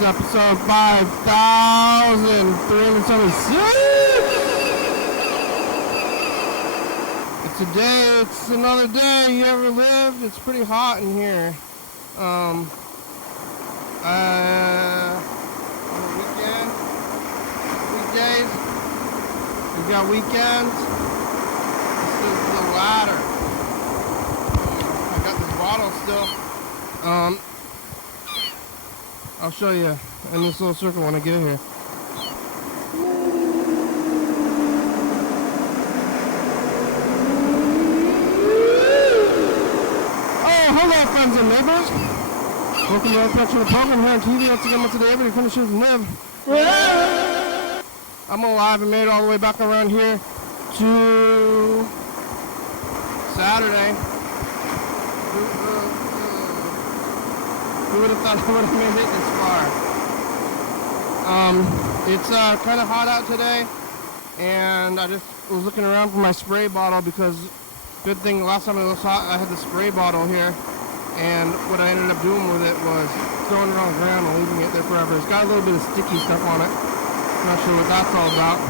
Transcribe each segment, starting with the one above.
It's episode 5376. It's another day you ever lived. It's pretty hot in here. On the weekend, weekdays, we got weekends. This is the ladder. I got this bottle still. I'll show you in this little circle when I get in here. Oh, hello, friends and neighbors. Welcome to our the program here on TV. Once again, today everybody finishes and live. I'm alive and made it all the way back around here to Saturday. Who would have thought I would have made it this far? It's kind of hot out today, and I just was looking around for my spray bottle because good thing last time it was hot I had the spray bottle here, and what I ended up doing with it was throwing it on the ground and leaving it there forever. It's got a little bit of sticky stuff on it. Not sure what that's all about.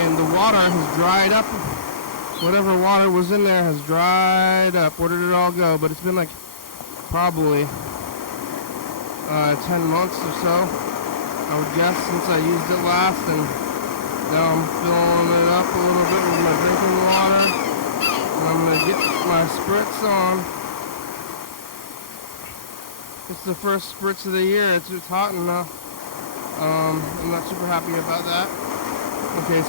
And the water has dried up. Whatever water was in there has dried up. Where did it all go? But it's been like probably 10 months or so, I would guess, since I used it last, and now I'm filling it up a little bit with my drinking water, and I'm going to get my spritz on. It's the first spritz of the year. It's hot enough. I'm not super happy about that. Okay, a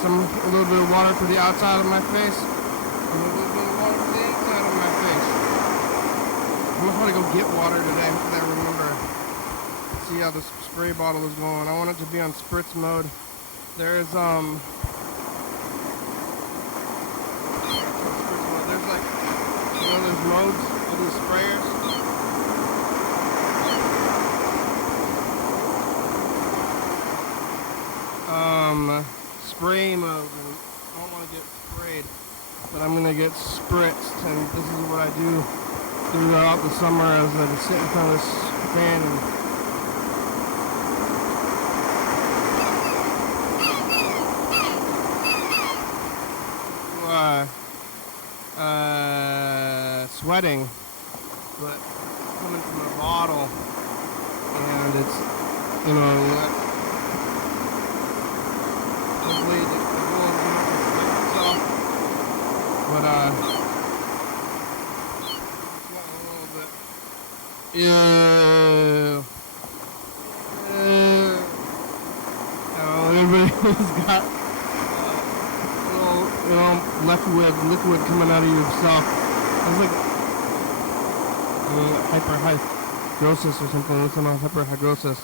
little bit of water for the outside of my face, and a little bit of water for the inside of my face. I'm going to try to go get water today because I remember. See how the spray bottle is going. I want it to be on spritz mode. There's there's like, there's modes of these sprayers. Spray mode, and I don't want to get sprayed, but I'm gonna get spritzed, and this is what I do throughout the summer as I just sit in front of this fan and sweating, but coming from a bottle, and it's, hopefully the wool doesn't reflect itself, but sweating a little bit. Everybody's got liquid coming out of yourself. It's like hyperhidrosis or something. It's not hyperhidrosis.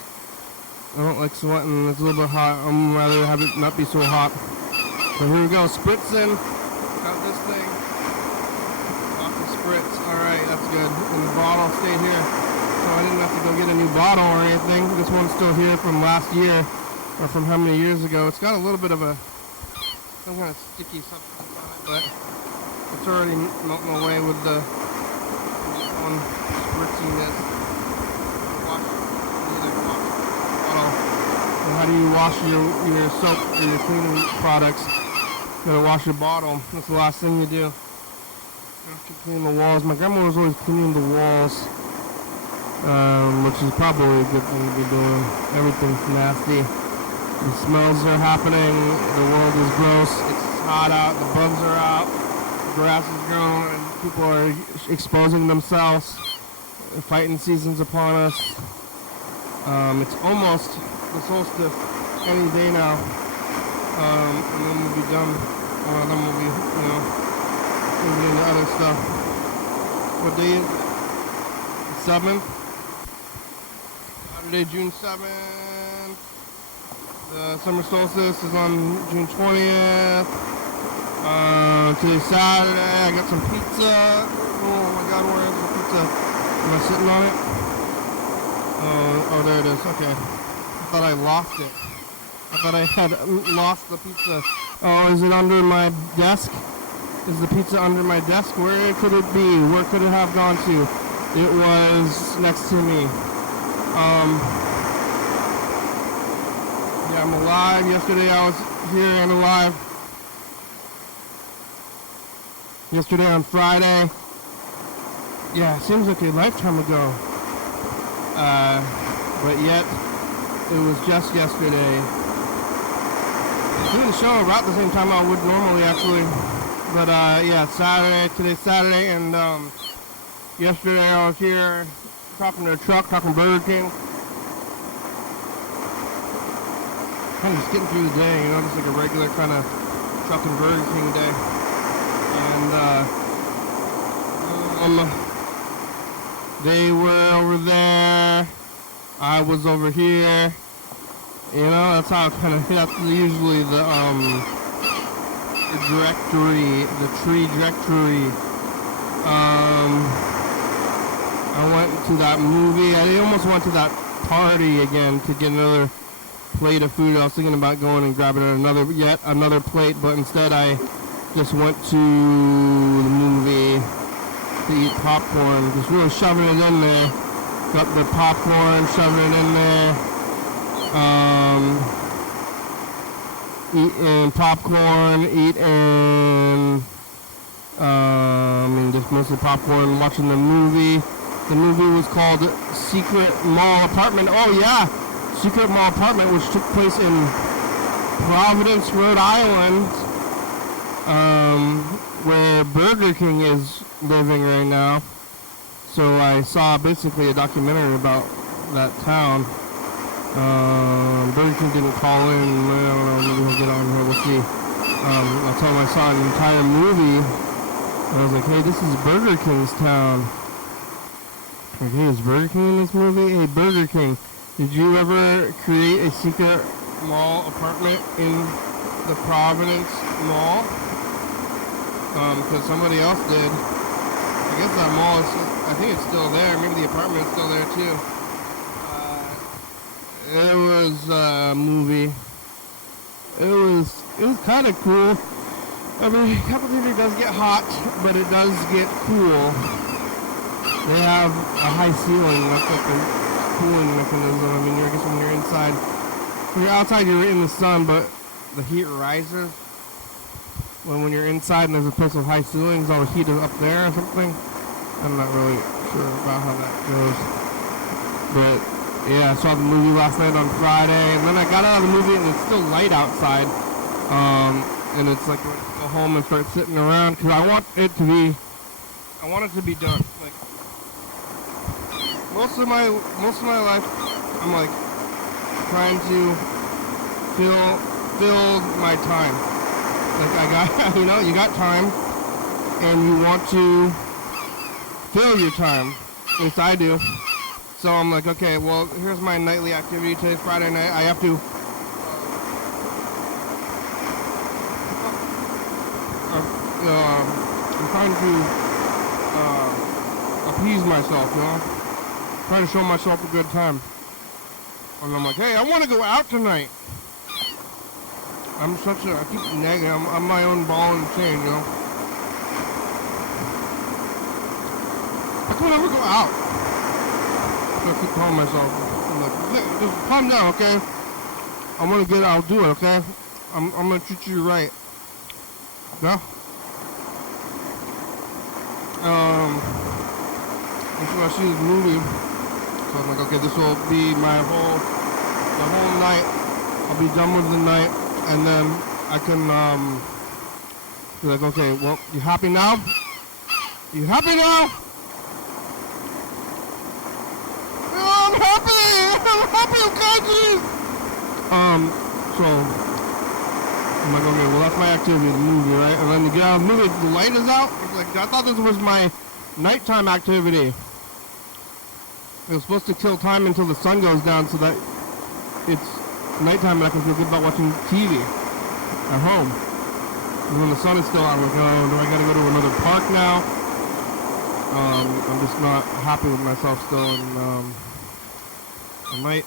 I don't like sweating. It's a little bit hot. I'm rather have it not be so hot. So here we go. Spritzing. Got this thing. Off the spritz. Alright, that's good. And the bottle stayed here. So I didn't have to go get a new bottle or anything. This one's still here from last year. Or from how many years ago. It's got a little bit of some kind of sticky substance on it, but it's already melting away with the one spritzing this. How do you wash your soap or your cleaning products? You gotta wash your bottle. That's the last thing you do. You have to clean the walls. My grandma was always cleaning the walls, which is probably a good thing to be doing. Everything's nasty. The smells are happening. The world is gross. It's hot out. The bugs are out. The grass is growing, and people are exposing themselves. The fighting season's upon us. It's almost the solstice any day now, and then we'll be done. Well, then we'll be, moving into other stuff. What day is it? 7th? Saturday, June 7th. The summer solstice is on June 20th. Today's Saturday. I got some pizza. Oh my God, where is the pizza? Am I sitting on it? Oh, there it is. Okay. I thought I lost it. I thought I had lost the pizza. Oh, is it under my desk? Is the pizza under my desk? Where could it be? Where could it have gone to? It was next to me. I'm alive. Yesterday I was here and alive. Yesterday on Friday. Yeah, it seems like a lifetime ago. But yet, it was just yesterday. Doing the show about the same time I would normally, actually. But yeah, Saturday. Today's Saturday, and yesterday I was here talking to a truck, talking Burger King. Kind of just getting through the day, you know, just like a regular kind of truck and Burger King day. And they were over there, I was over here. You know, that's how that's usually the directory, the trajectory. I went to that movie. I almost went to that party again to get another plate of food. I was thinking about going and grabbing yet another plate, but instead I just went to the movie to eat popcorn. Just really shoving it in there. Got the popcorn, shoving it in there. Eating popcorn, just mostly popcorn, watching the movie. The movie was called Secret Mall Apartment. Oh yeah, Secret Mall Apartment, which took place in Providence, Rhode Island, where Burger King is living right now. So I saw basically a documentary about that town. Burger King didn't call in. I don't know, maybe he'll get on here, we'll see. I told him I saw an entire movie. I was like, hey, this is Burger King's town. Like, hey, is Burger King in this movie? Hey, Burger King, did you ever create a secret mall apartment in the Providence Mall? Because somebody else did. I guess that mall is, I think it's still there. Maybe the apartment's still there too. It was a movie. It was kind of cool. I mean, California does get hot, but it does get cool. They have a high ceiling. That's like a cooling mechanism. I mean, I guess when you're inside, when you're outside, you're in the sun, but the heat rises. When you're inside and there's a place with high ceilings, all the heat is up there or something. I'm not really sure about how that goes. But yeah, I saw the movie last night on Friday, and then I got out of the movie and it's still light outside. And it's like, let's go home and start sitting around, because I want it to be done. Like, most of my life, I'm like trying to fill my time. Like, I got, you got time, and you want to fill your time. At least I do. So I'm like, okay, well, here's my nightly activity. Today's Friday night. I have to I'm trying to appease myself, you know? Trying to show myself a good time. And I'm like, hey, I want to go out tonight. I keep nagging. I'm my own ball and chain, you know? I can never go out. So I keep telling myself, I'm like, hey, just calm down, okay? I'll do it, okay? I'm gonna treat you right. Yeah? Until I see this movie, so I'm like, okay, this will be the whole night. I'll be done with the night, and then I can, be like, okay, well, you happy now? You happy now? Oh, I'm happy, okay, geez. So, I'm like, okay, well, that's my activity, the movie, right? And then you get out of the movie, the light is out. It's like, I thought this was my nighttime activity. It was supposed to kill time until the sun goes down so that it's nighttime and I can feel good about watching TV at home. And when the sun is still out, I'm like, oh, do I gotta go to another park now? I'm just not happy with myself still, and I might,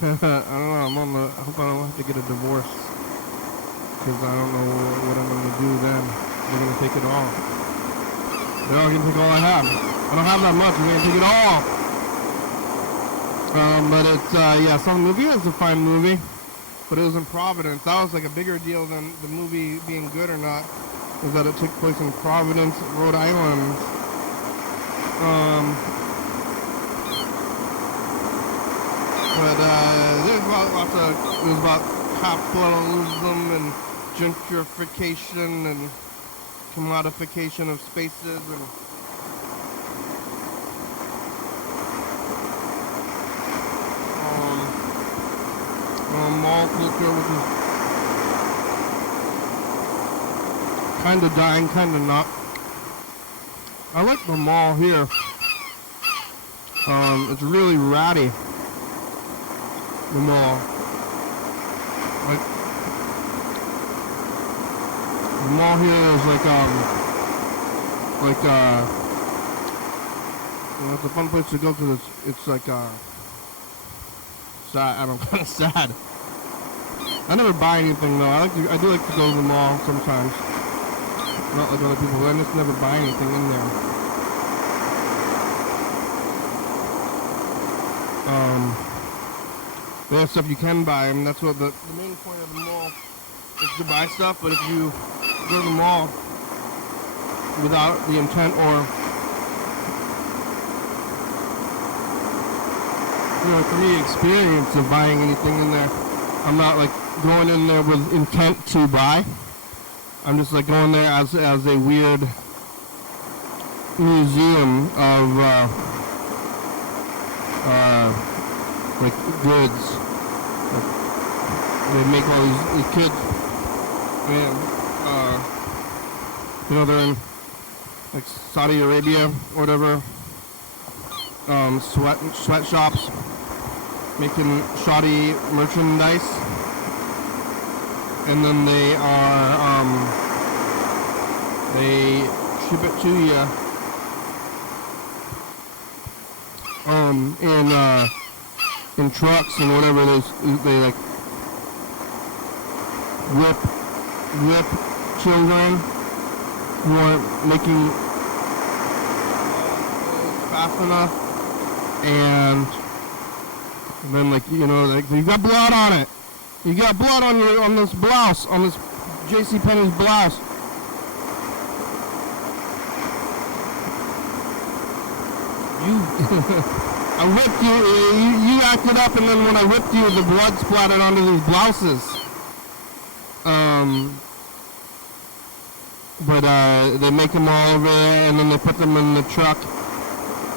I don't know, I hope I don't have to get a divorce, because I don't know what I'm going to do then. They're going to take it all. They're all going to take all I have. I don't have that much, they're going to take it all. But it's, yeah, some movie. It's a fine movie. but it was in Providence. That was like a bigger deal than the movie being good or not, is that it took place in Providence, Rhode Island. But there's lots of, it was about capitalism and gentrification and commodification of spaces and mall culture, which is kind of dying, kind of not. I like the mall here. It's really ratty. The mall. Like, the mall here is like, you know, it's a fun place to go because it's like, sad. I don't know, kind of sad. I never buy anything though. I do like to go to the mall sometimes. Not like other people, but I just never buy anything in there. There's stuff you can buy. I mean, that's what the main point of the mall is, to buy stuff. But if you go to the mall without the intent or, you know, for me, experience of buying anything in there, I'm not like going in there with intent to buy. I'm just like going there as a weird museum of like goods. Like, they make all these kids, man. You know, they're in like Saudi Arabia or whatever. Sweatshops making shoddy merchandise, and then they ship it to you in trucks and whatever. They like whip children who aren't making fast enough, and then, like, you know, like, you got blood on it. You got blood on this blouse, on this JCPenney's blouse. I whipped you. You acted up, and then when I whipped you, the blood splattered onto these blouses. But they make them all over there, and then they put them in the truck,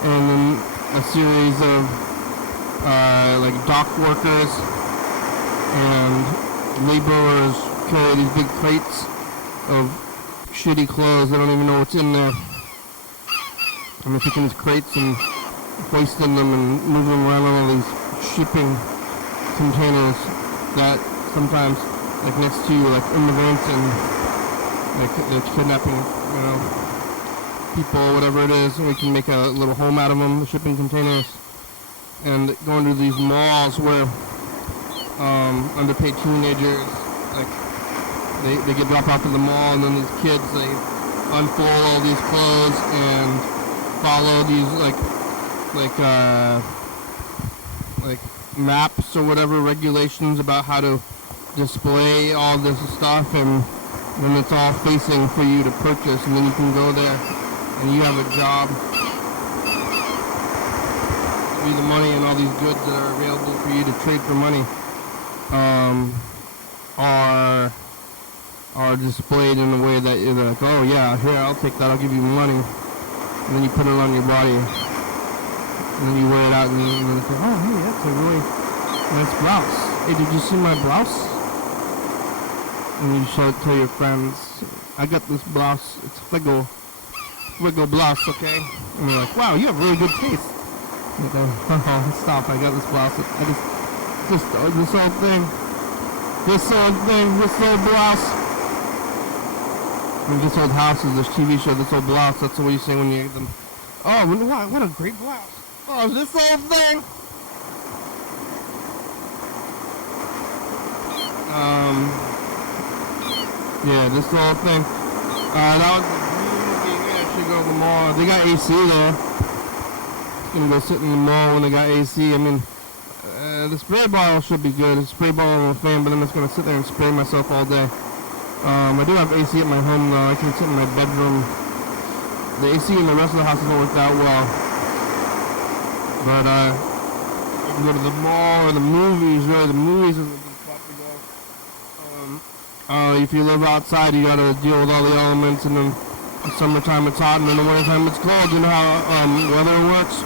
and then a series of like dock workers and laborers carry these big crates of shitty clothes. They don't even know what's in there. And they're picking these crates and hoisting them and moving them around on all these shipping containers that sometimes, like, next to, like, immigrants and, like, they're kidnapping, you know, people, whatever it is, and we can make a little home out of them, the shipping containers. And going to these malls where underpaid teenagers, like, they get dropped off at the mall, and then these kids, they unfold all these clothes and follow these like maps or whatever, regulations about how to display all this stuff, and then it's all facing for you to purchase, and then you can go there and you have a job. The money and all these goods that are available for you to trade for money are displayed in a way that you're like, oh yeah, here, I'll take that, I'll give you money. And then you put it on your body, and then you wear it out, and then it's like, oh hey, that's a really nice blouse. Hey, did you see my blouse? And you show it to your friends. I got this blouse, it's Wiggle blouse, okay? And you're like, wow, you have really good taste. And go, oh, stop, I got this blouse. This old blouse. And this old house is this TV show, this old blouse, that's what you say when you get them. Oh, what a great blouse. Oh, this old thing. Yeah, this old thing. That was the beauty. I should go to the mall. They got AC there. Gonna go sit in the mall when they got AC. I mean, The spray bottle should be good. The spray bottle and a fan, but I'm just gonna sit there and spray myself all day. I do have AC at my home though. I can sit in my bedroom. The AC in the rest of the house doesn't work that well. But I can go to the mall or the movies. Really, the movies is a good spot to go. If you live outside, you gotta deal with all the elements, and then in the summertime it's hot, and in the wintertime it's cold. You know how weather works.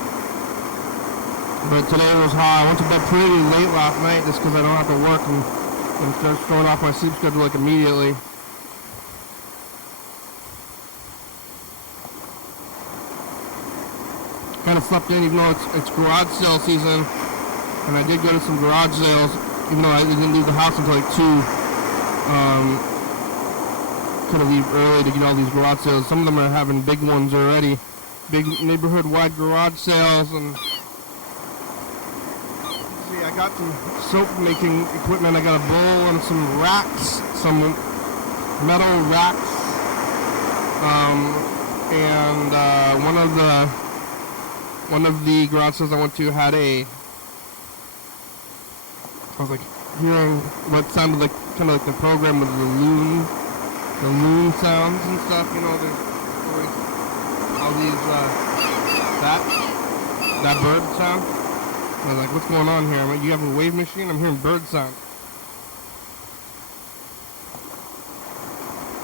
But today it was hot. I went to bed pretty late last night just because I don't have to work and start throwing off my sleep schedule like immediately. Kind of slept in even though it's garage sale season, and I did go to some garage sales even though I didn't leave the house until like 2. Could have leave early to get all these garage sales. Some of them are having big ones already, big neighborhood-wide garage sales. And see, I got some soap making equipment. I got a bowl and some racks, some metal racks, and one of the garage sales I went to had I was like hearing what sounded like kind of like the program with the loon sounds and stuff. You know, there's always all these that bird sound. I was like, what's going on here? I'm like, you have a wave machine? I'm hearing bird sound.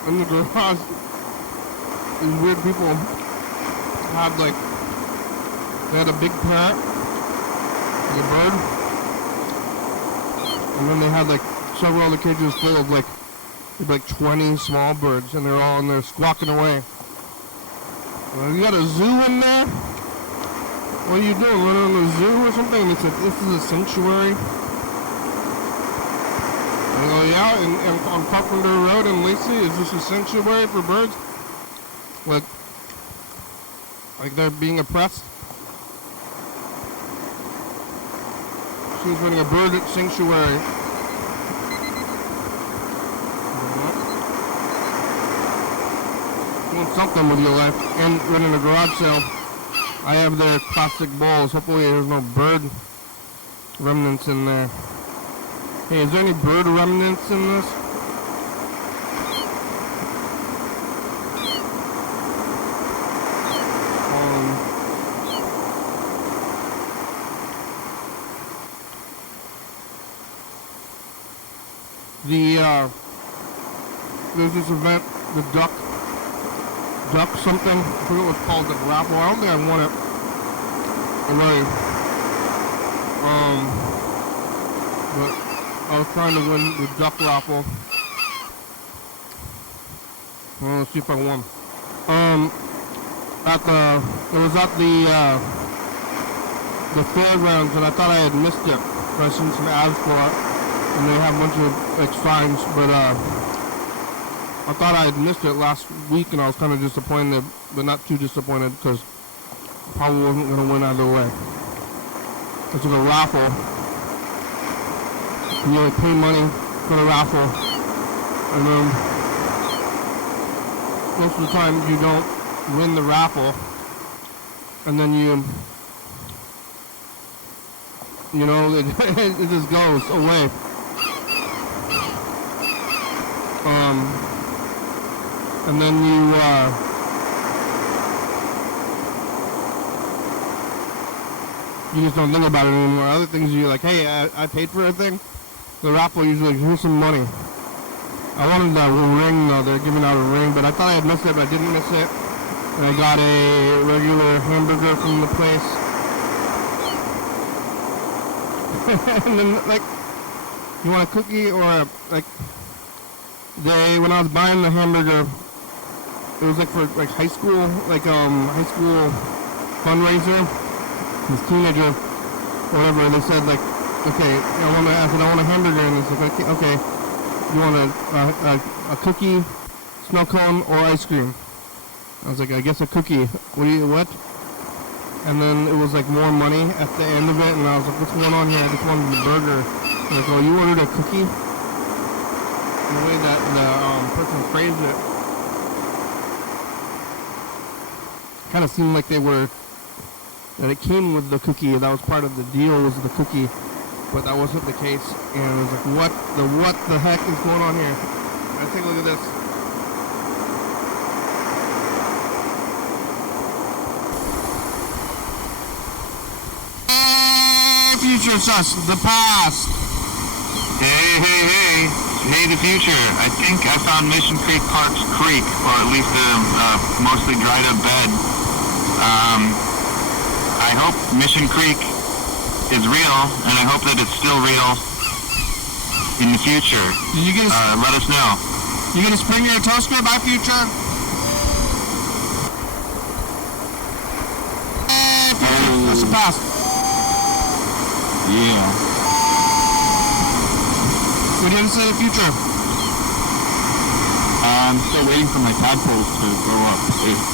In the garage, these weird people had they had a big parrot, like a bird, and then they had several other cages full of like 20 small birds, and they're all in there squawking away. You got a zoo in there? What are you doing? Running in a zoo or something? And he said, this is a sanctuary. I go, yeah, and on Carpenter Road in Lacey, is this a sanctuary for birds? Like they're being oppressed? She was running a bird sanctuary. Doing something with your life. And running a garage sale. I have their plastic bowls. Hopefully there's no bird remnants in there. Hey, is there any bird remnants in this? There's this event, the duck something, I forget what it's called, the raffle. I don't think I won it already. But I was trying to win the duck raffle. Well, let's see if I won. It was at the fairgrounds, and I thought I had missed it. So I seen some ads for it, and they have a bunch of signs, but I thought I had missed it last week, and I was kind of disappointed, but not too disappointed because I probably wasn't going to win either way. This is a raffle. You only pay money for the raffle, and then most of the time you don't win the raffle, and then you know, it just goes away. And then you just don't think about it anymore. Other things you're like, hey, I paid for a thing. The raffle usually, here's some money. I wanted that ring though, they're giving out a ring, but I thought I had missed it, but I didn't miss it. And I got a regular hamburger from the place. And then you want a cookie or when I was buying the hamburger, it was for high school, high school fundraiser. This teenager, whatever, they said okay, I want a hamburger, and it's like, okay, you want a cookie, snow cone, or ice cream? I was like, I guess a cookie. What? And then it was more money at the end of it, and I was like, what's going on here? I just wanted the burger. And like, oh, you ordered a cookie? The way that the person phrased it kind of seemed like that it came with the cookie. That was part of the deal, was the cookie. but that wasn't the case. And I was like, what the heck is going on here? Let's take a look at this. Future sus, the past. Hey, the future. I think I found Mission Creek Park's creek, or at least a mostly dried up bed. I hope Mission Creek is real, and I hope that it's still real in the future. Did you get let us know. You gonna spring your toaster by future? Future, that's the past. Yeah. What do you have to say the future? I'm still waiting for my tadpoles to grow up.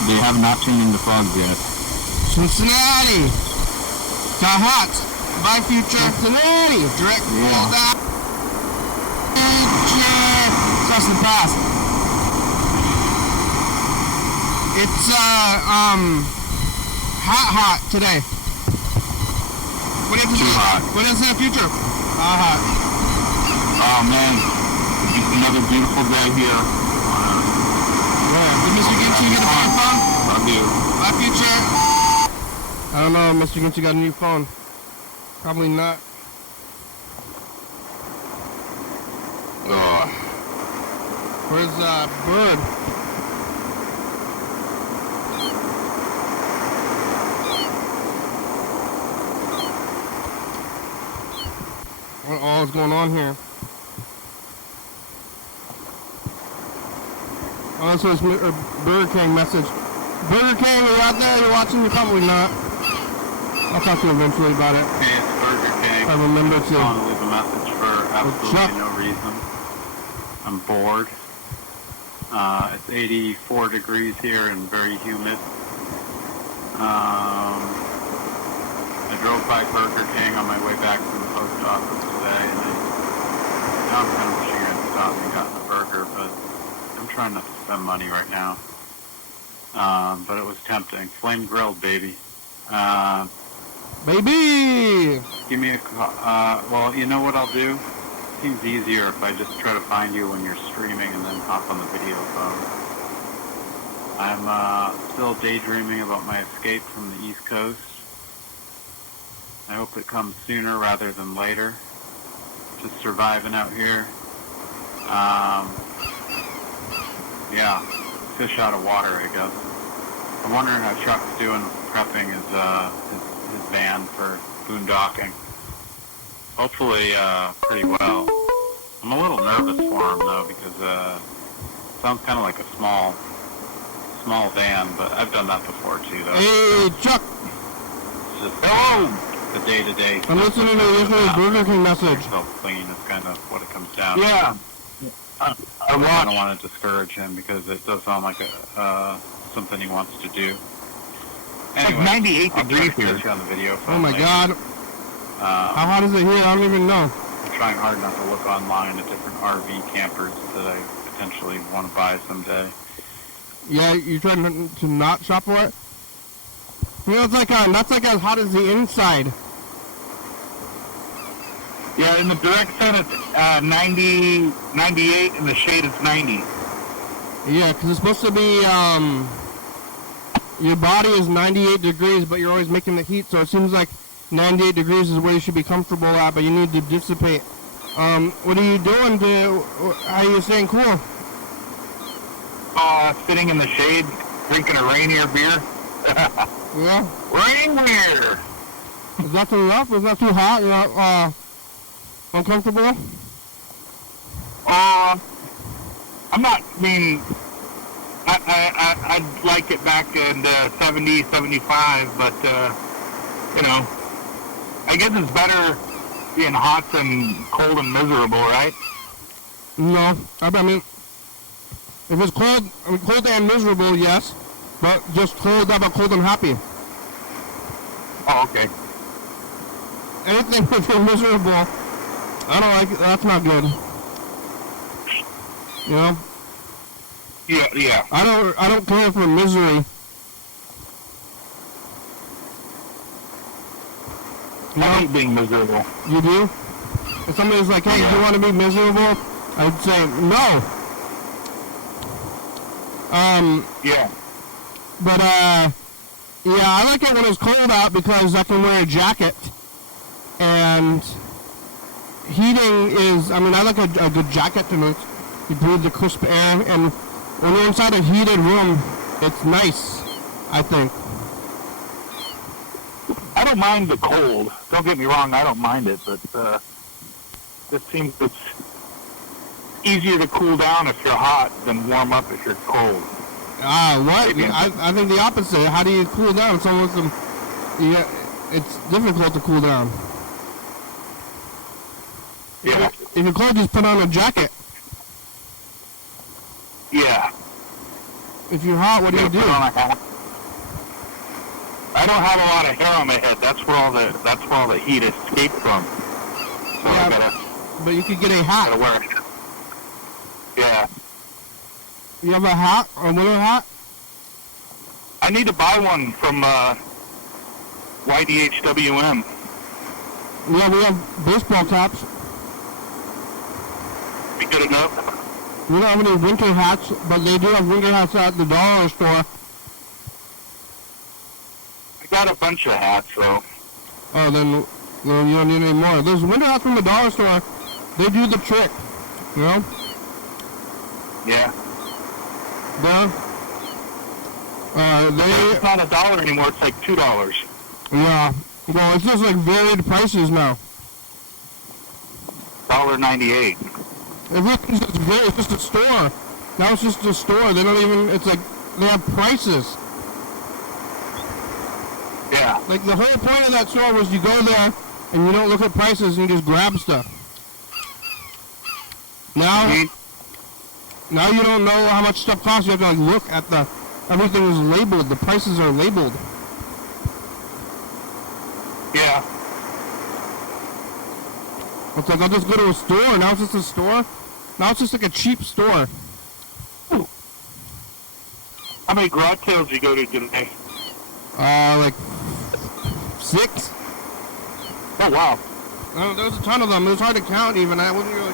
They have not turned into frogs yet. Cincinnati! Got hot! Bye, future! Cincinnati! Direct roll down! Future! That's the past. It's, hot today. What do you have to say? Hot. What do you have to say the future? Hot. Oh man, it's another beautiful day here. Did Mr. Ginchi get a new phone? Love you. Bye, future. I don't know, Mr. Ginchi got a new phone. Probably not. Ugh. Where's Bird? What all is going on here? Oh, so it's Burger King message. Burger King, are you out there? You're watching? You're probably not. I'll talk to you eventually about it. Hey, it's Burger King. I remember to. I want to leave a message for absolutely no reason. I'm bored. It's 84 degrees here and very humid. I drove by Burger King on my way back from the post office today, and now I'm kind of wishing I'd stopped and gotten a burger, but I'm trying not to spend money right now. But it was tempting. Flame grilled, baby. Baby! Give me a call. Well, you know what I'll do? Seems easier if I just try to find you when you're streaming and then hop on the video phone. I'm still daydreaming about my escape from the East Coast. I hope it comes sooner rather than later. Just surviving out here. Yeah, fish out of water, I guess. I'm wondering how Chuck's doing prepping his van for boondocking. Hopefully, pretty well. I'm a little nervous for him though, because it sounds kind of like a small van, but I've done that before too, though. Hey, Chuck! It's just the day-to-day. I'm listening to this Burger King message. Self-clean is kind of what it comes down to. Yeah. I don't want to discourage him because it does sound like something he wants to do. Anyway, it's 98 degrees here. On the video oh my God. How hot is it here? I don't even know. I'm trying hard not to look online at different RV campers that I potentially want to buy someday. Yeah, you trying to not shop for it? You know, it's like that's like as hot as the inside. Yeah, in the direct sun it's 90, 98, in the shade it's 90. Yeah, because it's supposed to be, your body is 98 degrees, but you're always making the heat, so it seems like 98 degrees is where you should be comfortable at, but you need to dissipate. What are you doing how are you staying cool? Sitting in the shade, drinking a Rainier beer. Yeah? Rainier! Is that too rough? Is that too hot? You're not, uncomfortable? I'm not, I'd like it back in 70, 75, but, you know, I guess it's better being hot than cold and miserable, right? No. I mean, if it's cold, cold and miserable, yes, but just cold, how about cold and happy? Oh, okay. Anything if you're miserable, I don't like it. That's not good. You know? Yeah. I don't care for misery. I hate being miserable. You do? If somebody's like, hey, do you want to be miserable? I'd say no. Yeah. But, yeah, I like it when it's cold out because I can wear a jacket. And heating is, I mean, I like a good jacket to make you breathe the crisp air. And when you're inside a heated room, it's nice, I think. I don't mind the cold. Don't get me wrong, I don't mind it, but it seems it's easier to cool down if you're hot than warm up if you're cold. What? I think the opposite. How do you cool down? It's difficult to cool down. Yeah. If you're cold, just put on a jacket. Yeah. If you're hot, what do you do? Put on a hat. I don't have a lot of hair on my head. That's where all the heat escapes from. So Yeah, but you could get a hat. gotta wear it. Yeah. You have a hat? A winter hat? I need to buy one from YDHWM. Yeah, we have baseball caps. Be good enough. We don't have any winter hats, but they do have winter hats at the dollar store. I got a bunch of hats, so. Oh, then you don't need any more. Those winter hats from the dollar store, they do the trick. You know? Yeah. It's not $1 anymore. It's like $2. Yeah. Well, it's just like varied prices now. $1.98. It's just a store. Now it's just a store. They don't even, it's like, they have prices. Yeah. Like the whole point of that store was you go there and you don't look at prices and you just grab stuff. Now you don't know how much stuff costs. You have to like look at everything is labeled. The prices are labeled. Yeah. It's like I'll just go to a store. Now it's just a store. Now it's just like a cheap store. How many garage sales did you go to today? Like 6. Oh, wow. There was a ton of them. It was hard to count even. I wasn't really.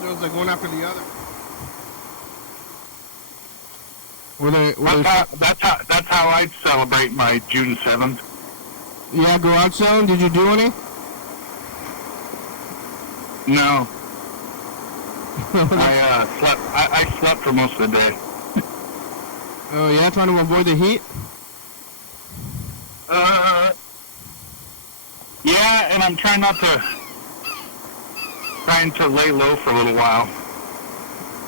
There was like one after the other. That's how I'd celebrate my June 7th. Yeah, garage sale. Did you do any? No. I slept for most of the day. Oh yeah, trying to avoid the heat. Yeah, and I'm trying to lay low for a little while.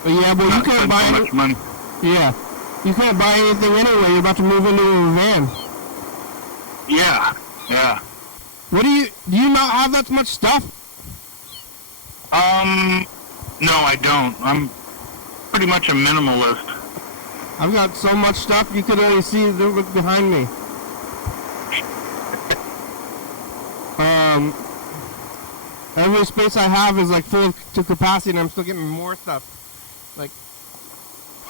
Yeah, but you can't buy so much money. Yeah, you can't buy anything anyway. You're about to move into a van. Yeah. Do you not have that much stuff? No, I don't. I'm pretty much a minimalist. I've got so much stuff you could only see the look behind me. Every space I have is like full to capacity, and I'm still getting more stuff. Like,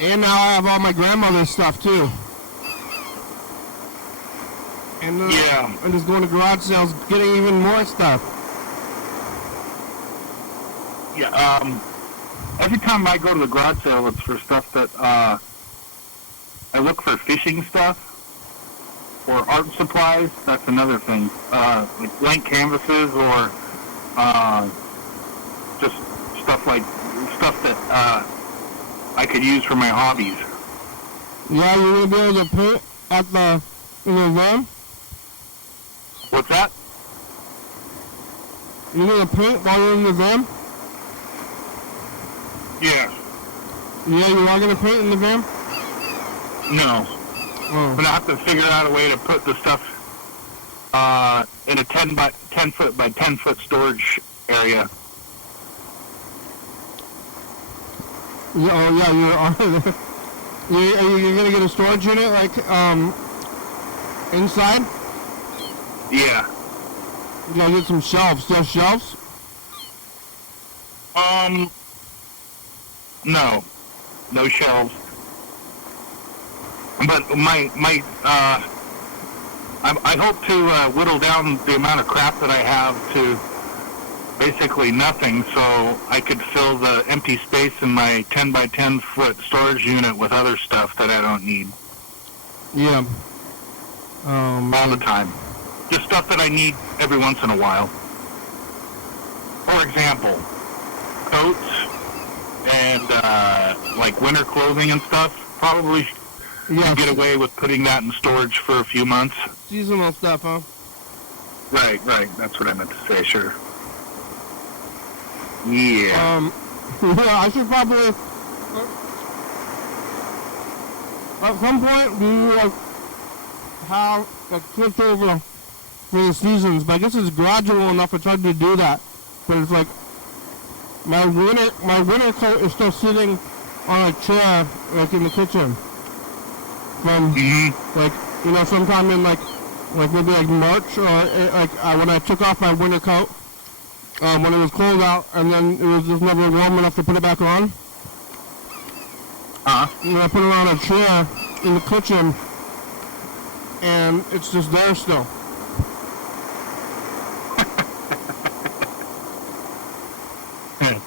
and now I have all my grandmother's stuff too. And Yeah. I'm just going to garage sales, getting even more stuff. Yeah. Every time I go to the garage sale, it's for stuff that I look for fishing stuff or art supplies. That's another thing. Like blank canvases or just stuff that I could use for my hobbies. Yeah, you're gonna be able to paint in the van. What's that? You're gonna paint while you're in the van. Yeah. Yeah, you are gonna paint in the van. No. Oh. But I have to figure out a way to put the stuff in a 10 foot by 10 foot storage area. Yeah, oh yeah, you're gonna get a storage unit like inside. Yeah. You gotta get some shelves. Do you have shelves? No shelves. But I hope to whittle down the amount of crap that I have to basically nothing, so I could fill the empty space in my 10 by 10 foot storage unit with other stuff that I don't need Yeah. all the time. Just stuff that I need every once in a while. For example, coats and like winter clothing and stuff. Probably Yeah. get away with putting that in storage for a few months. Seasonal stuff, huh? Right. That's what I meant to say, sure. Yeah. Yeah, I should probably at some point do like how like switch over for the seasons, but I guess it's gradual enough. It's hard to do that. But it's like my winter coat is still sitting on a chair like in the kitchen from like sometime in like maybe like March or when I took off my winter coat. When it was cold out, and then it was just never warm enough to put it back on. And I put it on a chair in the kitchen, and it's just there still.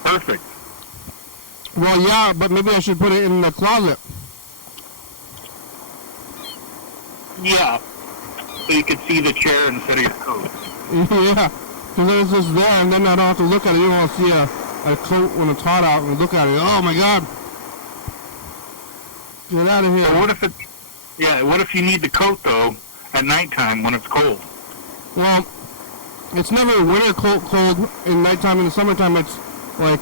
Perfect. Well, yeah, but maybe I should put it in the closet. Yeah. So you could see the chair instead of your coat. Yeah, because it's just there, and then I don't have to look at it. You don't want to see a coat when it's hot out and look at it. Oh my God! Get out of here. So what if you need the coat though at nighttime when it's cold? Well, it's never winter cold in nighttime. In the summertime, it's like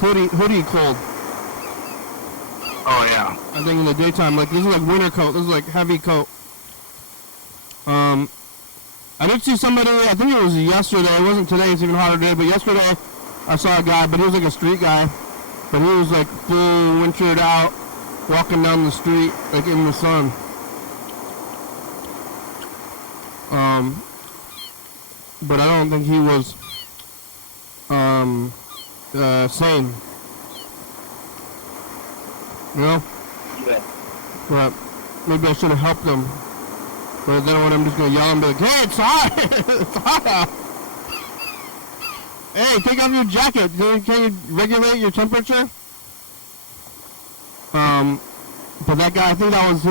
hoodie cold. Oh yeah. I think in the daytime, like this is like winter coat. This is like heavy coat. I did see somebody. I think it was yesterday. It wasn't today. It's even hotter today. But yesterday, I saw a guy. But he was like a street guy. But he was like full wintered out, walking down the street like in the sun. But I don't think he was sane. You know? Yeah. But maybe I should have helped him. But then when I'm just going to yell and be like, hey, it's hot! It's hot out! Hey, take off your jacket. Can you regulate your temperature? But that guy, I think that was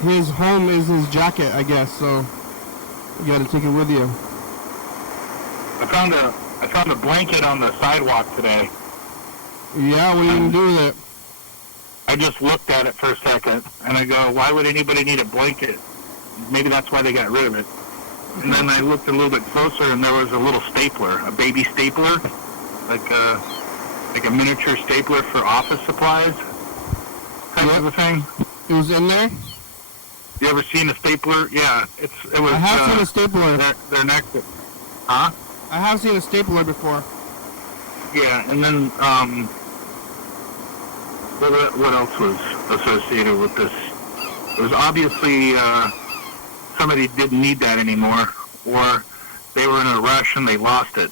his home is his jacket, I guess, so you gotta take it with you. I found a blanket on the sidewalk today. Yeah, what are you gonna do with it? I just looked at it for a second, and I go, why would anybody need a blanket? Maybe that's why they got rid of it. And then I looked a little bit closer, and there was a little stapler, a baby stapler, like a miniature stapler for office supplies, kind of a thing. It was in there? You ever seen a stapler? Yeah, it was. I have seen a stapler. They're next to. Huh? I have seen a stapler before. Yeah, and then what else was associated with this? It was obviously somebody didn't need that anymore, or they were in a rush and they lost it.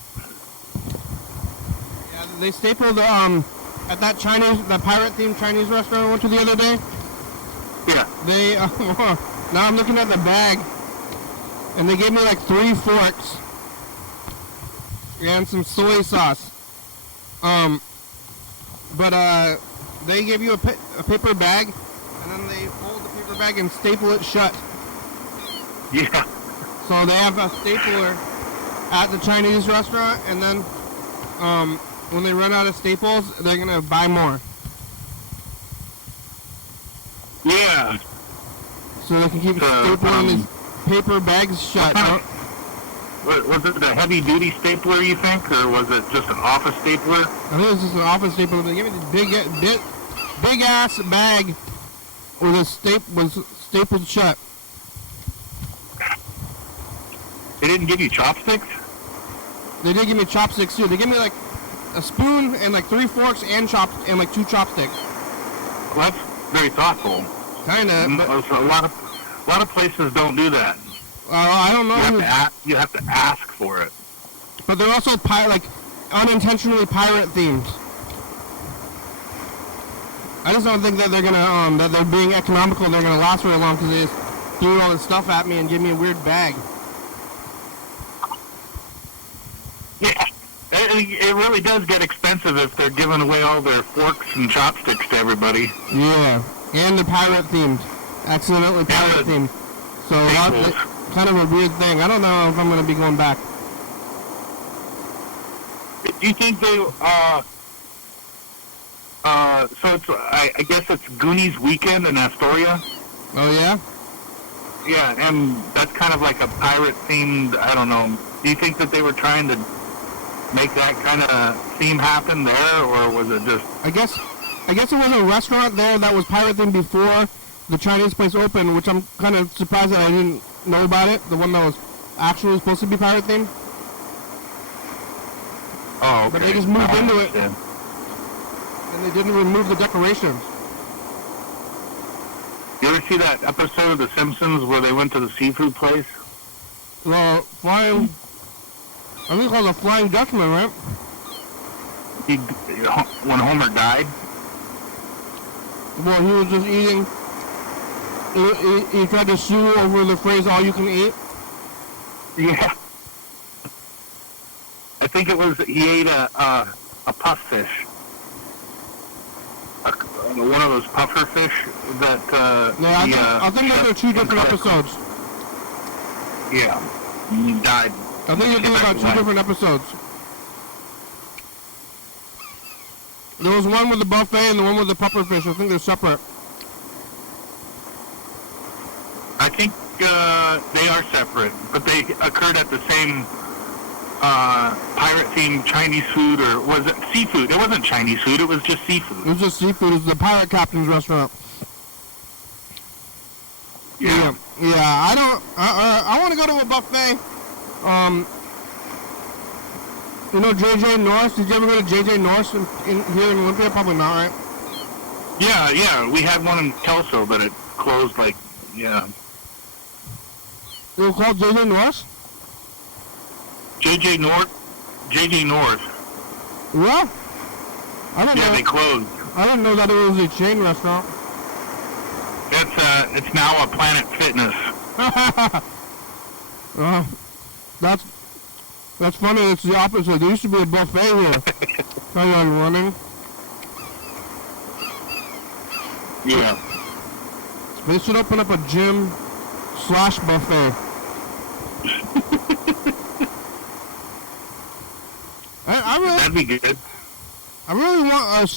Yeah, they stapled at that pirate-themed Chinese restaurant I went to the other day. Yeah. They now I'm looking at the bag, and they gave me like 3 forks and some soy sauce. But they give you a paper bag, and then they fold the paper bag and staple it shut. Yeah. So they have a stapler at the Chinese restaurant, and then when they run out of staples, they're gonna buy more. Yeah. So they can keep stapling these paper bags shut. Was it a heavy-duty stapler, you think, or was it just an office stapler? I think it was just an office stapler. They gave me this big ass bag where the was stapled shut. They didn't give you chopsticks? They did give me chopsticks too. They gave me like a spoon and like 3 forks and like 2 chopsticks. Well, that's very thoughtful. Kinda. But a lot of places don't do that. I don't know. You have to ask for it. But they're also unintentionally pirate themed. I just don't think that they're gonna that they're being economical. They're gonna last very long because they just threw all this stuff at me and gave me a weird bag. it really does get expensive if they're giving away all their forks and chopsticks to everybody. Yeah, and the pirate themed, accidentally pirate themed. So that's kind of a weird thing. I don't know if I'm gonna be going back. Do you think they? So it's I guess it's Goonies weekend in Astoria. Oh yeah. Yeah, and that's kind of like a pirate themed. I don't know. Do you think that they were trying to make that kind of theme happen there, or was it just? I guess it was a restaurant there that was pirate themed before the Chinese place opened, which I'm kind of surprised that I didn't know about it. The one that was actually supposed to be pirate themed. Oh, okay. But they just moved into it, Yeah. and they didn't remove the decorations. You ever see that episode of The Simpsons where they went to the seafood place? The flying, I think it's called a Flying Dutchman, right? When Homer died? Well, he was just eating. He tried to sue over the phrase "all you can eat." Yeah. I think it was he ate a pufffish. One of those puffer fish that I think those are two different episodes. Yeah, he died. I think you're doing about two different episodes. There was one with the buffet and the one with the puffer fish. I think they're separate. I think they are separate, but they occurred at the same pirate-themed Chinese food, or was it seafood? It wasn't Chinese food, it was just seafood. It was just seafood. It was the pirate captain's restaurant. Yeah. I want to go to a buffet. You know JJ Norris? Did you ever go to JJ Norris here in Olympia? Probably not, right? Yeah, we had one in Kelso, but it closed yeah. It was called JJ Norris? JJ North. Well, I don't know. Yeah, they closed. I didn't know that it was a chain restaurant. It's now a Planet Fitness. That's funny. It's the opposite. There used to be a buffet here. Kind of running. Yeah. They should open up a gym/buffet. That'd be good. I really want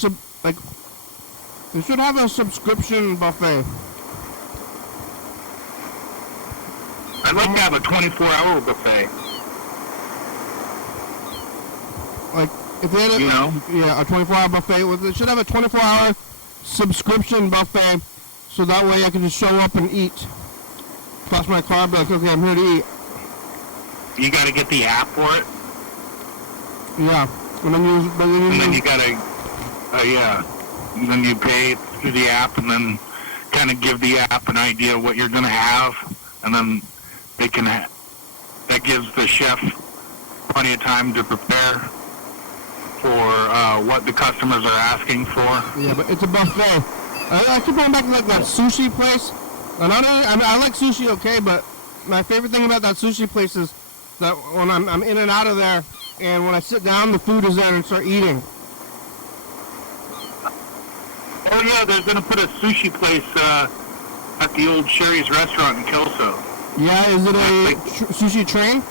they should have a subscription buffet. I'd like to have a 24-hour buffet. Like, if they had a 24-hour buffet. They should have a 24-hour subscription buffet, so that way I can just show up and eat. Plus my car, be like, okay, I'm here to eat. You got to get the app for it. Yeah, and then you gotta, and then you pay through the app, and then kind of give the app an idea of what you're gonna have, and then they can. That gives the chef plenty of time to prepare for what the customers are asking for. Yeah, but it's a buffet. I keep going back to that sushi place. And I like sushi, okay, but my favorite thing about that sushi place is that when I'm in and out of there, and when I sit down, the food is there and start eating. Oh yeah, they're gonna put a sushi place at the old Sherry's restaurant in Kelso. Yeah, is it a sushi train?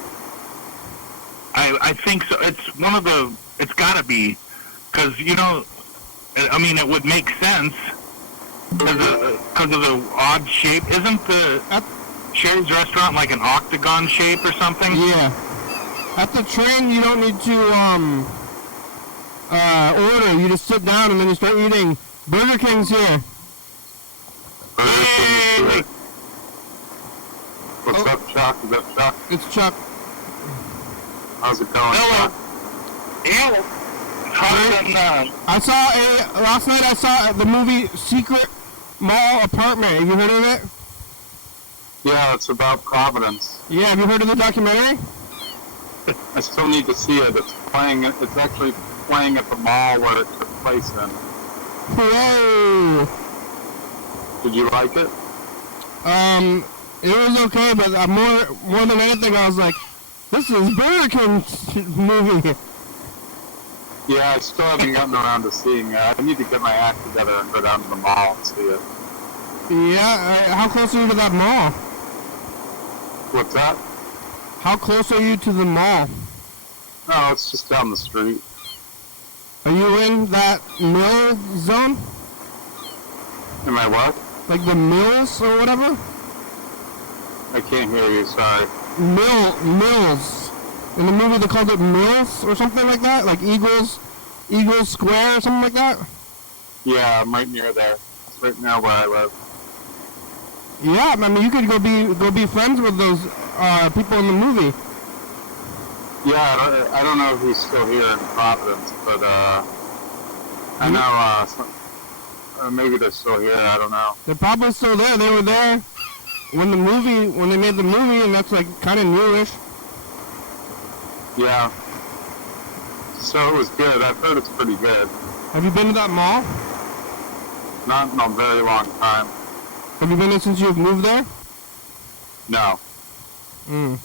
I think so. It's one of the. It's gotta be, because I mean, it would make sense because of the odd shape. Isn't the Sherry's restaurant like an octagon shape or something? Yeah. At the train, you don't need to order. You just sit down and then you start eating. Burger King's here. Yay! What's up, Chuck? Is that Chuck? It's Chuck. How's it going? Hello. Yeah. Last night I saw the movie Secret Mall Apartment. Have you heard of it? Yeah, it's about Providence. Yeah, have you heard of the documentary? I still need to see it. It's actually playing at the mall where it took place in. Whoa! Did you like it? It was okay, but more than anything, I was like, this is Burger King's movie. Yeah, I still haven't gotten around to seeing it. I need to get my act together and go down to the mall and see it. Yeah, how close are you to that mall? What's that? How close are you to the mall? No, it's just down the street. Are you in that mill zone? Am I what? Like the mills or whatever? I can't hear you, sorry. Mills. In the movie they called it Mills or something like that? Like Eagles Square or something like that? Yeah, I'm right near there. It's right now where I live. Yeah, I mean you could go be friends with those people in the movie. Yeah, I don't know if he's still here in Providence, but I know maybe they're still here. I don't know. They're probably still there. They were there when they made the movie, and that's like kind of newish. Yeah. So it was good. I've heard it's pretty good. Have you been to that mall? Not in a very long time. Have you been there since you've moved there? No. Mm.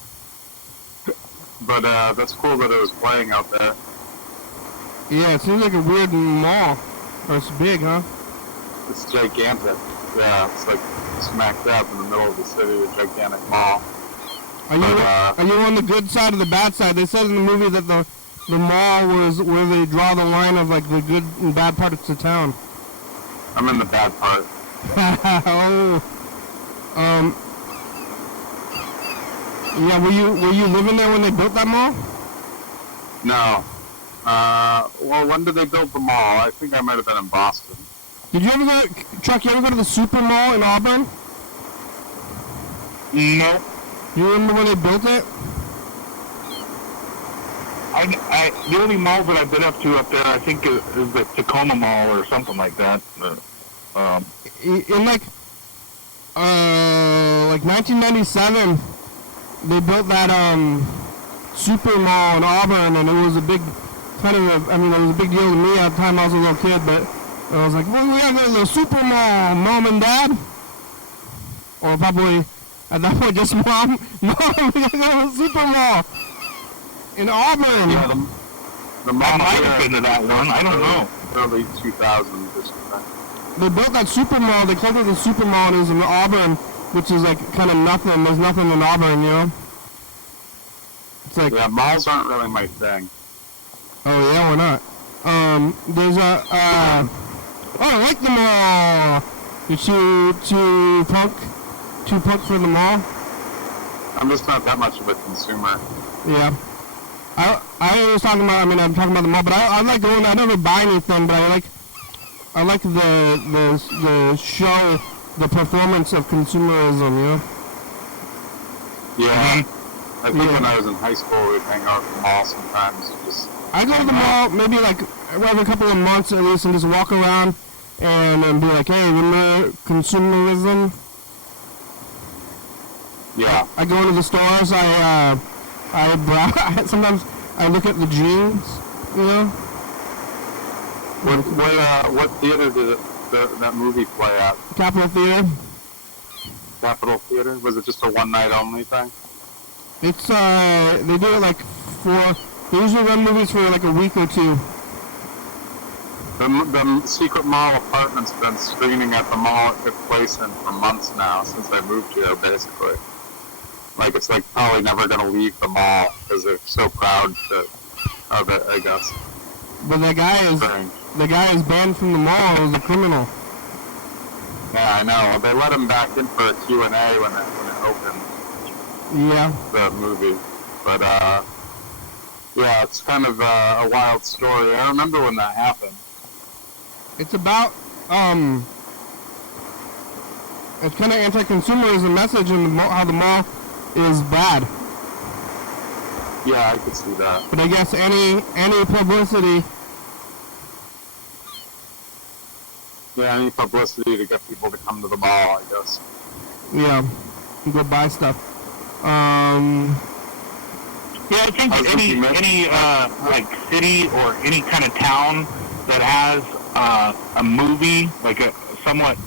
But that's cool that it was playing out there. Yeah, it seems like a weird mall. Or it's big, huh? It's gigantic. Yeah, it's like smack dab in the middle of the city, a gigantic mall. Are you on the good side or the bad side? They said in the movie that the mall was where they draw the line of like the good and bad parts of town. I'm in the bad part. Oh. Yeah, were you living there when they built that mall? No. Well, when did they build the mall? I think I might have been in Boston. Did you ever Chuck, you ever go to the Super Mall in Auburn? No. You remember when they built it? The only mall that I've been up to up there, I think, is the Tacoma Mall or something like that. In like 1997, they built that Super Mall in Auburn, and it was a big it was a big deal to me at the time I was a little kid, but I was like, well, we gotta go to the Super Mall, Mom and Dad. Or probably, at that point, just Mom, we gotta go to the Super Mall in Auburn. Yeah, the mall might have been to that one. I don't know. Early 2000s or something. They built that Super Mall, they called it the Super Mall, and it was in Auburn, which is like kind of nothing. There's nothing in Auburn, you know? It's like, Yeah, malls aren't really my thing. oh yeah, why not? There's I like the mall. You're too punk for the mall? I'm just not that much of a consumer. Yeah. I was talking about, I'm talking about the mall, but I like going, I never buy anything, but I like the show, the performance of consumerism, you know? Yeah. I think Yeah. when I was in high school, we'd hang out at the mall sometimes. I go to the mall maybe like every couple of months at least and just walk around and be like, hey, remember consumerism? Yeah. I go into the stores, I browse, sometimes I look at the jeans, you know? What theater did that movie play at? Capitol Theater. Capitol Theater? Was it just a one-night only thing? It's, they do it like they usually run movies for like a week or two. The Secret Mall Apartment's been screening at the mall it took place in for months now, since I moved here, basically. Like, it's like probably never going to leave the mall, because they're so proud of it, I guess. But the guy is banned from the mall as a criminal. Yeah, I know. They let him back in for a Q&A when it opened. Yeah. The movie. But, yeah, it's kind of a wild story. I remember when that happened. It's about, it's kind of anti-consumerism message and how the mall is bad. Yeah, I could see that. But I guess any publicity. Yeah, any publicity to get people to come to the mall, I guess. Yeah, you go buy stuff. Yeah, I think any like city or any kind of town that has a movie, like a somewhat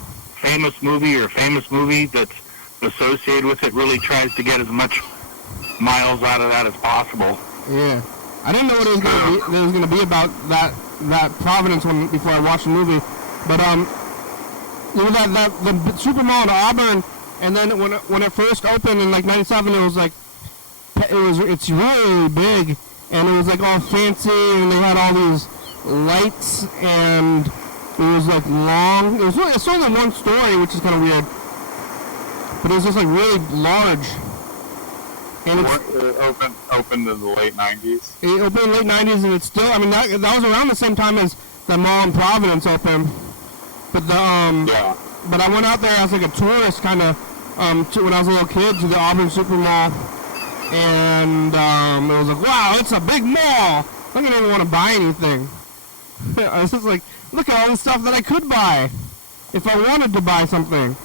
famous movie or famous movie that's associated with it, really tries to get as much miles out of that as possible. Yeah. I didn't know what it was gonna be. It was gonna be about that Providence one before I watched the movie, but you know that the Super Mall in Auburn, and then when it first opened in like '97, it was like it's really big, and it was like all fancy, and they had all these lights, and it was like long. It's only one story, which is kind of weird, but it was just like really large. And it opened in the late 90s. It opened in the late 90s, and it's still, I mean, that was around the same time as the mall in Providence opened. But Yeah. but I went out there as like a tourist, kind of, when I was a little kid, to the Auburn Super Mall, and it was like, wow, it's a big mall. I didn't even want to buy anything. I was just like, look at all the stuff that I could buy if I wanted to buy something.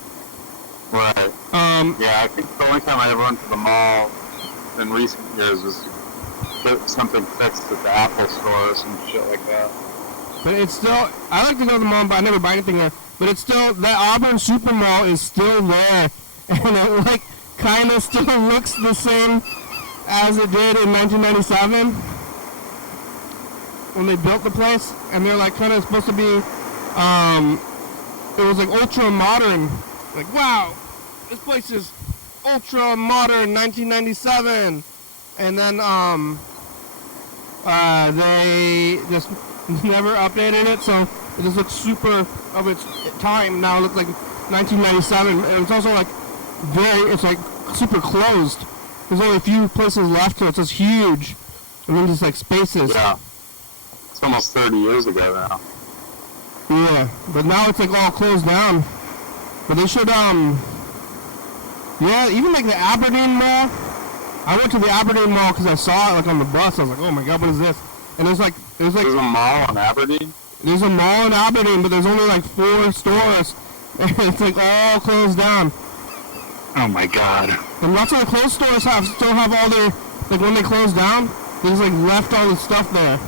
Right. Yeah, I think the only time I ever went to the mall in recent years was to get something fixed at the Apple store or some shit like that. But it's still, I like to go to the mall, but I never buy anything there. But it's still, that Auburn Super Mall is still there. And it, like, kind of still looks the same as it did in 1997 when they built the place. And they're, like, kind of supposed to be, it was, like, ultra modern. Like, wow, this place is ultra modern, 1997. And then, they just never updated it, so it just looks super of its time. Now it looks like 1997, and it's also like it's like super closed. There's only a few places left, so it's just huge. And then just like spaces. Yeah. It's almost 30 years ago now. Yeah, but now it's like all closed down. But they should, yeah, even like the Aberdeen Mall. I went to the Aberdeen Mall because I saw it like on the bus. I was like, oh my god, what is this? And there's like There's a mall in Aberdeen? There's a mall in Aberdeen, but there's only like 4 stores. And it's like all closed down. Oh my god. And lots of the closed stores still have all their, like when they close down, they just like left all the stuff there.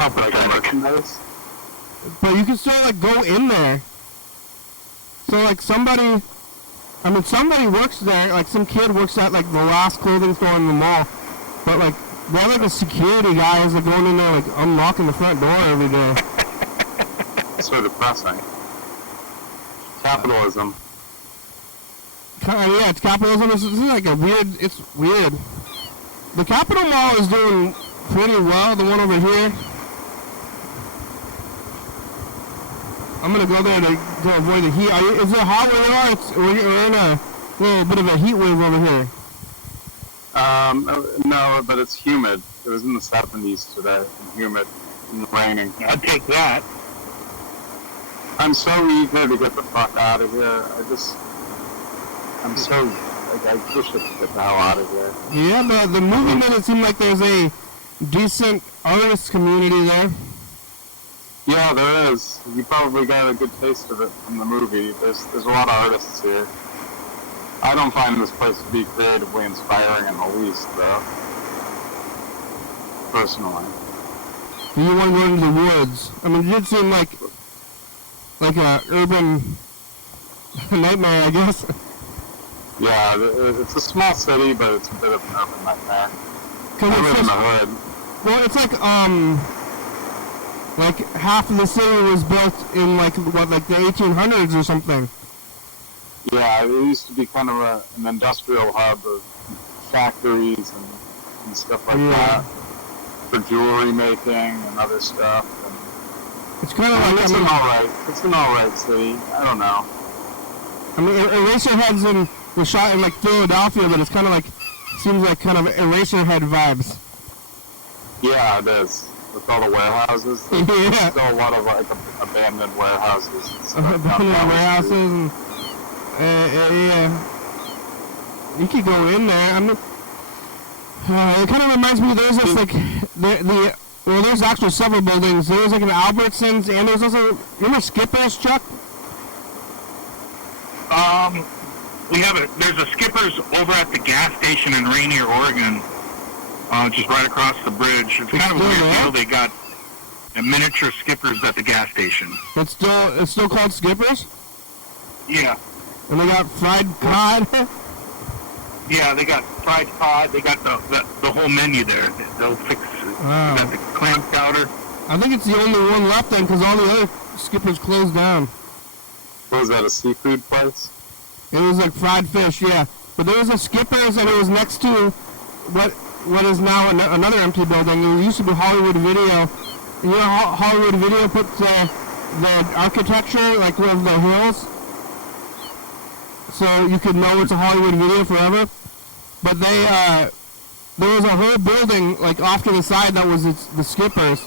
Oh, but like merchandise? But you can still like go in there. So like somebody works there, like some kid works at like the last clothing store in the mall. But like, they're like a security guy is like going in there like unlocking the front door every day. That's so depressing. Capitalism. Yeah, it's capitalism. This is like it's weird. The Capitol Mall is doing pretty well, the one over here. I'm gonna go there to avoid the heat. Is it hot where you are? We're in a little bit of a heat wave over here. No, but it's humid. It was in the 70s today, and humid and raining. I'd take that. I'm so eager to get the fuck out of here. I'm so, like, I wish I could get the hell out of here. Yeah, the movie made it seem like there's a decent artist community there. Yeah, there is. You probably got a good taste of it from the movie. There's a lot of artists here. I don't find this place to be creatively inspiring in the least, though. Personally. You want to go into the woods. I mean, it did seem like a urban nightmare, I guess. Yeah, it's a small city, but it's a bit of an urban nightmare. I live in the hood. Well, it's like half of the city was built in like the 1800s or something. Yeah, it used to be kind of an industrial hub of factories and stuff like that for jewelry making and other stuff. And it's kind of like it's an alright city. I don't know. I mean, Eraserheads was shot in like Philadelphia, but it's kind of like seems like kind of Eraserhead vibes. Yeah, it is. With all the warehouses, there's still a lot of like abandoned warehouses. And stuff abandoned warehouses and. Yeah, you could go in there. I mean, it kind of reminds me. There's this like well, there's actually several buildings. There's like an Albertsons, and there's also remember Skipper's, Chuck? There's a Skipper's over at the gas station in Rainier, Oregon, just right across the bridge. It's kind of a weird deal. They got a miniature Skipper's at the gas station. It's still called Skipper's? Yeah. And they got fried cod. Yeah, they got fried cod. They got the whole menu there. They'll fix. Wow. They got the clam chowder. I think it's the only one left then, because all the other Skippers closed down. Was that a seafood place? It was like fried fish, yeah. But there was a Skippers, and it was next to what is now another empty building. It used to be Hollywood Video. You know how Hollywood Video puts the architecture, like with the hills? So you could know it's a Hollywood Video forever. But there was a whole building, like off to the side, that was the Skippers.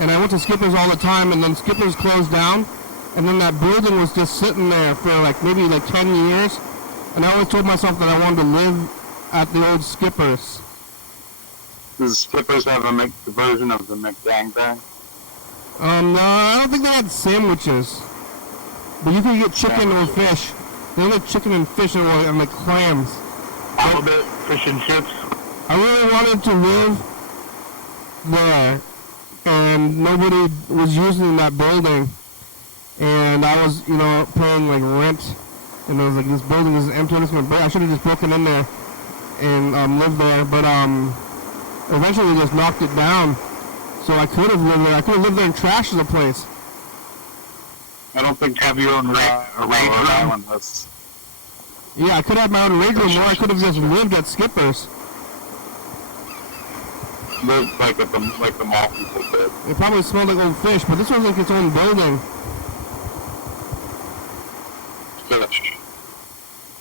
And I went to Skippers all the time, and then Skippers closed down. And then that building was just sitting there for maybe 10 years. And I always told myself that I wanted to live at the old Skippers. Does Skippers have a version of the McGangbang? No, I don't think they had sandwiches. But you could get chicken or fish. They only had chicken and fish and like clams. Halibut, fish and chips. I really wanted to live there. And nobody was using that building. And I was, paying rent. And I was like, this building is empty. I should have just broken in there and lived there. But eventually they just knocked it down. So I could have lived there. I could have lived there and trashed the place. I don't think have your own rage Island has. Yeah, I could have my own rage room, or I could have just lived at Skippers. Lived like the mall people did. It probably smelled like old fish, but this was like its own building. Fish.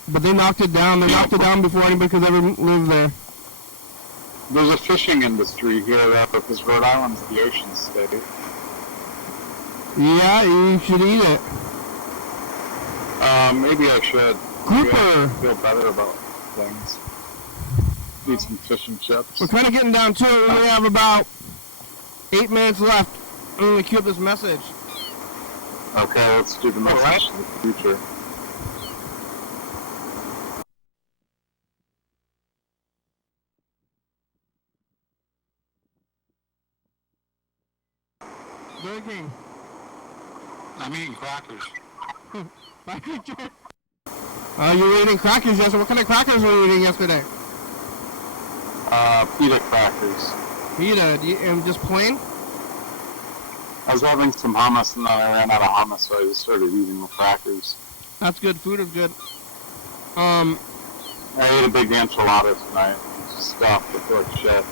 But they knocked it down. They knocked it down before anybody could ever live there. There's a fishing industry here, because Rhode Island's the ocean state. Yeah, you should eat it. Maybe I should. Grouper! Maybe I feel better about things. Eat some fish and chips. We're kind of getting down to it. We only have about 8 minutes left. I'm going to cue up this message. Okay, let's do the message to the future. Burger King. I'm eating crackers. Bye, teacher. You were eating crackers yesterday. What kind of crackers were you eating yesterday? Pita crackers. Pita? And just plain? I was having some hummus and then I ran out of hummus, so I just started eating the crackers. That's good. Food is good. I ate a big enchilada tonight. Just stuffed. I feel like shit.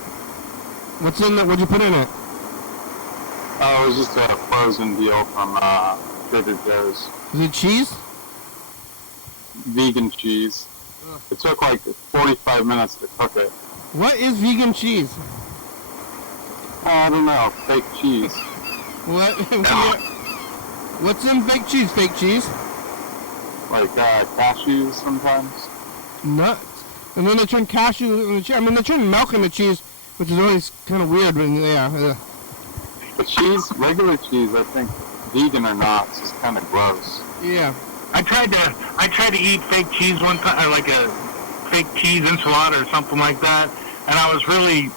What's in it? What'd you put in it? It was just a frozen deal from Trader Joe's. Is it cheese? Vegan cheese. Ugh. It took like 45 minutes to cook it. What is vegan cheese? I don't know. Fake cheese. What? What's in fake cheese? Fake cheese? Like cashews sometimes. Nuts. And then they turn cashew in the cheese. I mean, they turn milk in the cheese, which is always kind of weird. But yeah. But cheese, regular cheese, I think, vegan or not, it's just kind of gross. Yeah. I tried to eat fake cheese one time, or like a fake cheese enchilada or something like that, and I was really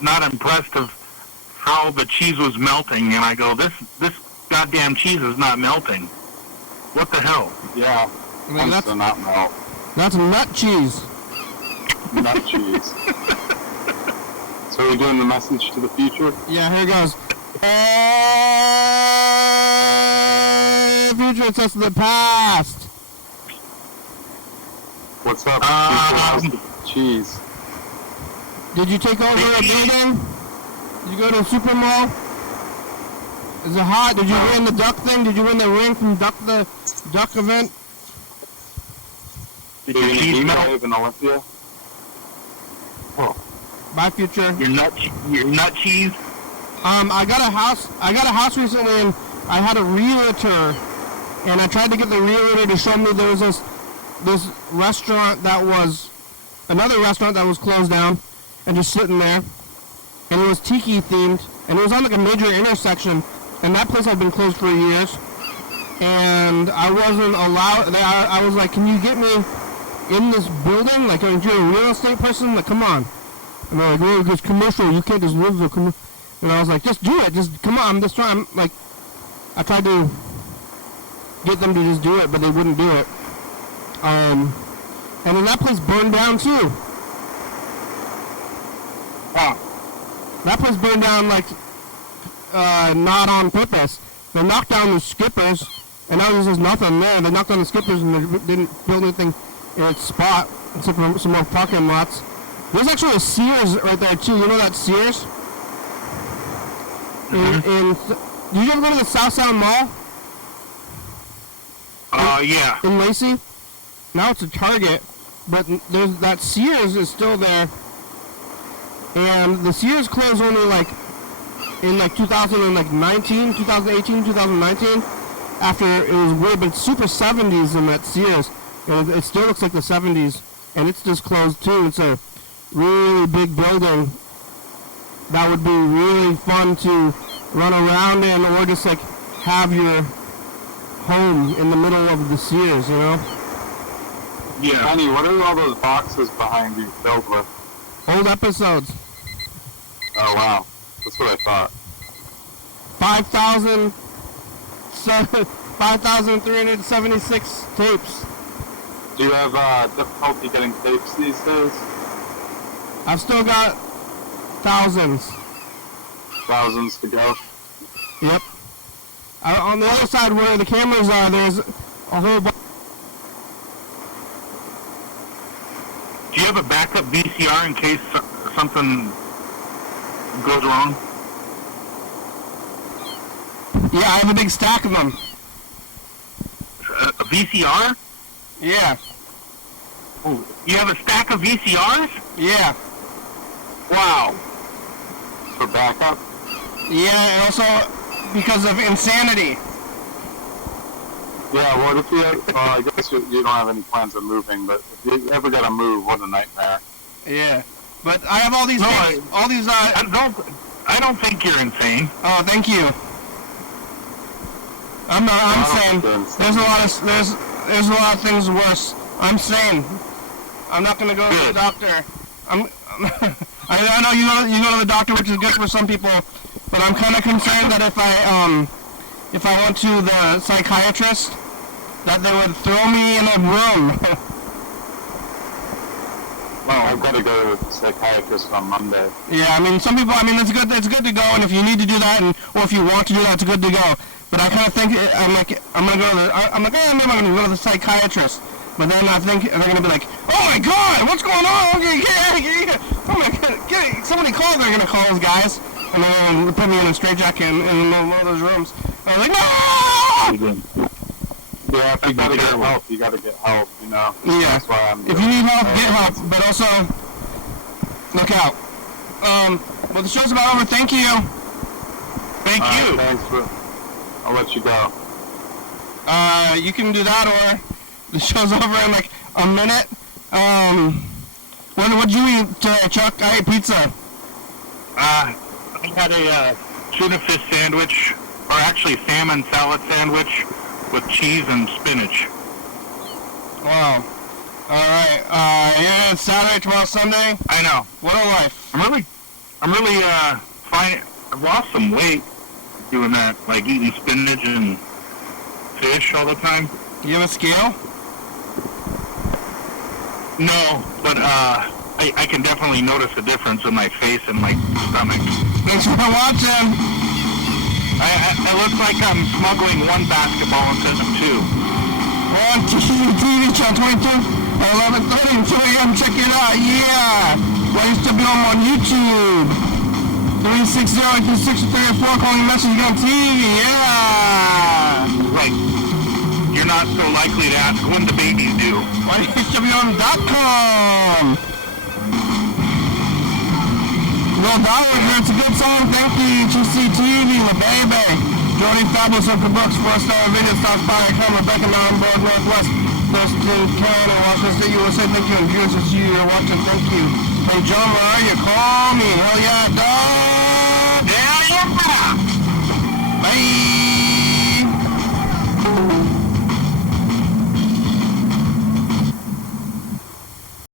not impressed of how the cheese was melting. And I go, this goddamn cheese is not melting. What the hell? Yeah. I mean, Tends to not melt. That's nut cheese. Nut cheese. So are we doing the message to the future? Yeah, here it goes. Future attest to the past. What's up? Cheese. Did you take over a building? Did you go to a super mall? Is it hot? Did you win the duck thing? Did you win the ring from the duck event? Did you cheese melt in Olympia? Oh. Bye, future. Your nut cheese. I got a house recently, and I had a realtor, and I tried to get the realtor to show me there was this restaurant that was another restaurant that was closed down and just sitting there, and it was tiki themed, and it was on like a major intersection, and that place had been closed for years, and I wasn't allowed. I was like, can you get me in this building? Like, if you're a real estate person, like, come on. And they're like, oh, it's commercial. You can't just live the commercial. And I was like, just do it. Just come on. I'm just trying. Like, I tried to get them to just do it, but they wouldn't do it. And then that place burned down too. Wow. That place burned down like not on purpose. They knocked down the skippers, and now there's just nothing there. They knocked down the skippers and they didn't build anything in its spot except for some more parking lots. There's actually a Sears right there too. You know that Sears? Mm-hmm. Did you ever go to the South Sound Mall Yeah. in Lacey? Now it's a Target, but there's that Sears is still there. And the Sears closed only like in like 2018, 2019, after it was way, but it's super 70s in that Sears. And it still looks like the 70s, and it's just closed too. It's a really big building that would be really fun to run around in, or just like have your home in the middle of the Sears, you know? Yeah. Honey, what are all those boxes behind you filled with? Old episodes. Oh, wow. That's what I thought. 5,376 tapes. Do you have difficulty getting tapes these days? I've still got thousands. Thousands to go? Yep. On the other side where the cameras are, there's a whole bunch. Do you have a backup VCR in case something goes wrong? Yeah, I have a big stack of them. A VCR? Yeah. Oh, you have a stack of VCRs? Yeah. Wow. For backup? Yeah, and also because of insanity. Yeah, what if you, I guess you don't have any plans of moving, but if you ever gotta move, what a nightmare. Yeah. But I have all these I don't think you're insane. Oh, thank you. I'm sane. There's a lot of things worse. I'm sane. I'm not gonna go to the doctor. I know you know the doctor, which is good for some people, but I'm kind of concerned that if I went to the psychiatrist, that they would throw me in a room. Well, I've got to go to the psychiatrist on Monday. Yeah, I mean, some people, it's good to go, and if you need to do that, or if you want to do that, it's good to go. But I kind of think, I'm like, maybe I'm going to go to the psychiatrist. But then I think they're going to be like, oh my God, what's going on? Okay, get out of here. Oh my God, somebody call, they're going to call those guys. And then put me in a straitjacket in one of those rooms. And I was like, no! Yeah, if you gotta get help, you gotta get help, you know? Yeah. That's why I'm if you need help, get help. But also, look out. Well, the show's about over. Thank you. Thank you. Thanks for... I'll let you go. You can do that, or the show's over in like a minute. What'd you eat, Chuck? I ate pizza. I had a tuna fish sandwich, or actually salmon salad sandwich with cheese and spinach. Wow. All right. Yeah, it's Saturday, tomorrow, Sunday. I know. What a life. I'm really fine. I've lost some weight doing that, like eating spinach and fish all the time. You have a scale? No, but I can definitely notice a difference in my face and my stomach. Thanks for watching. I look like I'm smuggling one basketball instead of two. On TV channel 22 at 11:30 2 a.m. Check it out. Yeah. Well, you still be on YouTube. 360-264 calling message on TV. Yeah. Right. You're not so likely to ask when the babies do. YDHWM.com. Well, Dollar, it's a good song. Thank you. TCTV, La Baby. Jordy Fabulous, Uncle Brooks, 4-star video, stars, fire, camera, Beckham, on board, Northwest, Thurston County, Washington State, USA. Thank you. And viewers, it's you. You're watching. Thank you. Hey, John, where are you? Call me. Hell yeah, dog. Yeah, yeah. Bye.